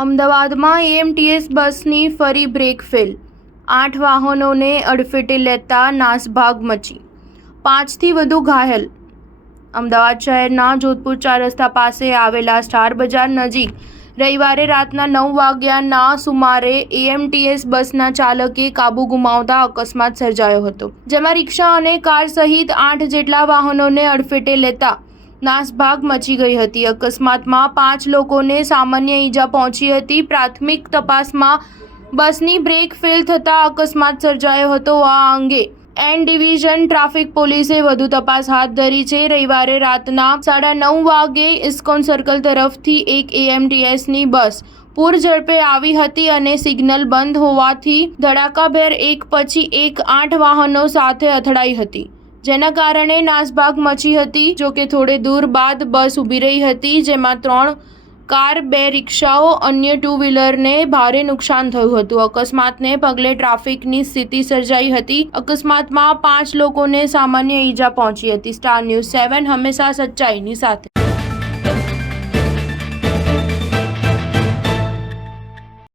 અમદાવાદમાં એએમટીએસ બસની ફરી બ્રેક ફેલ, 8 વાહનોને અડફેટે લેતા નાસભાગ મચી, 5થી વધુ ઘાયલ। અમદાવાદ શહેરના જોધપુર 4 રસ્તા પાસે આવેલા સ્ટાર બજાર નજીક રવિવારે રાતના 9 વાગ્યાના સુમારે એએમટીએસ બસના ચાલકે કાબુ ગુમાવતા અકસ્માત સર્જાયો હતો, જેમાં રિક્ષા અને કાર સહિત 8 જેટલા વાહનોને અડફેટે લેતા નાસભાગ મચી ગઈ હતી। અકસ્માતમાં 5 લોકોને સામાન્ય ઈજા પહોંચી હતી। પ્રાથમિક તપાસમાં બસની બ્રેક ફેલ થતા અકસ્માત સર્જાયો હતો। આ અંગે એન ડિવિઝન ટ્રાફિક પોલીસે વધુ તપાસ હાથ ધરી છે। રવિવારે રાતના 9:30 વાગે ઇસ્કોન સર્કલ તરફથી એક એએમટીએસની બસ પૂર ઝડપે આવી હતી અને સિગ્નલ બંધ હોવાથી ધડાકાભેર એક પછી એક 8 વાહનો સાથે અથડાઈ હતી, જેના કારણે નાસભાગ મચી હતી। જો કે થોડે દૂર બાદ બસ ઊભી રહી હતી, જેમાં 3 કાર, 2 રિક્ષાઓ અન્ય 2 વ્હીલરને ભારે નુકસાન થયું હતું। અકસ્માતને પગલે ટ્રાફિકની સ્થિતિ સર્જાઈ હતી। અકસ્માતમાં 5 લોકોને સામાન્ય ઈજા પહોંચી હતી। સ્ટાર ન્યૂઝ 7 હંમેશા સચ્ચાઈની સાથે।